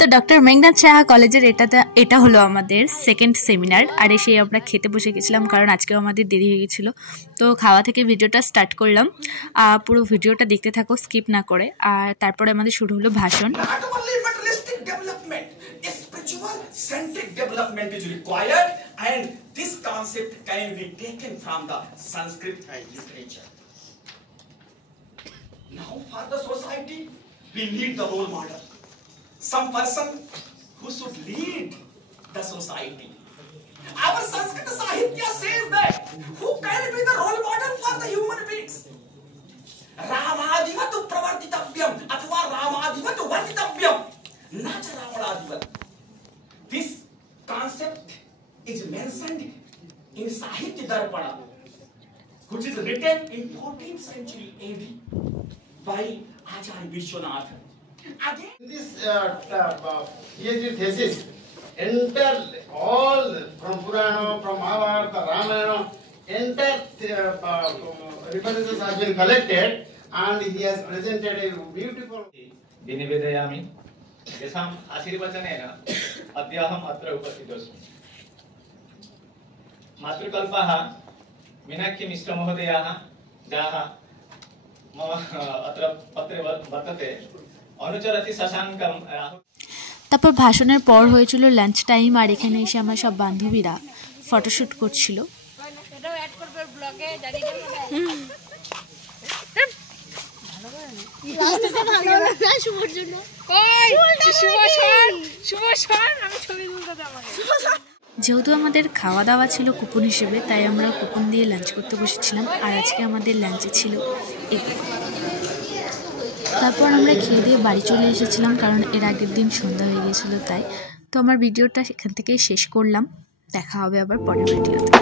তো ডক্টর মেঘনাথ সাহা কলেজের এটা হলো আমাদের সেকেন্ড সেমিনার। আর এসে আমরা খেতে বসে গেছিলাম, কারণ আজকেও আমাদের দেরি হয়ে গেছিলো। তো খাওয়া থেকে ভিডিওটা স্টার্ট করলাম, পুরো ভিডিওটা দেখতে থাকো স্কিপ না করে। আর তারপরে আমাদের শুরু হলো ভাষণ। Centric development is required, and this concept can be taken from the Sanskrit literature. Now for the society, we need the role model. Some person who should lead the society. Our Sanskrit Sahitya says that who can be the role model for the human beings? Ramadivat pravartitavyam athva Ramadivat vartitavyam na cha Ramadadivat. This concept is mentioned in Sahitya Darpana, which is written in 14th century AD by Acharya Vishwanath. Again, this PhD thesis, entire all from Purana, from Mahabharata, Ramayana, entire references have been collected, and he has presented a beautiful. Dinivedayami. येषां आशीर्वचनेन अद्य अहम् अत्र उपस्थितोऽस्मि। मातृकल्पः मीनाक्षी मिश्र महोदयाः याः मम अत्र पत्रे वर्तते अनुचरति शशाङ्कं राहुल। তারপর ভাষণের পর হয়েছিল লাঞ্চ টাইম, আর এখানে এসে আমার সব বান্ধবীরা ফটোশুট করছিল। যেহেতু আমাদের খাওয়া দাওয়া ছিল কুপন হিসেবে, তাই আমরা কুপন দিয়ে লাঞ্চ করতে বসেছিলাম। আর আজকে আমাদের লাঞ্চে ছিল এগুলো। তারপর আমরা খেয়ে দিয়ে বাড়ি চলে এসেছিলাম, কারণ এর আগের দিন সন্ধ্যা হয়ে গিয়েছিল তাই। তো আমার ভিডিওটা সেখান থেকেই শেষ করলাম। দেখা হবে আবার পরের ভিডিওতে।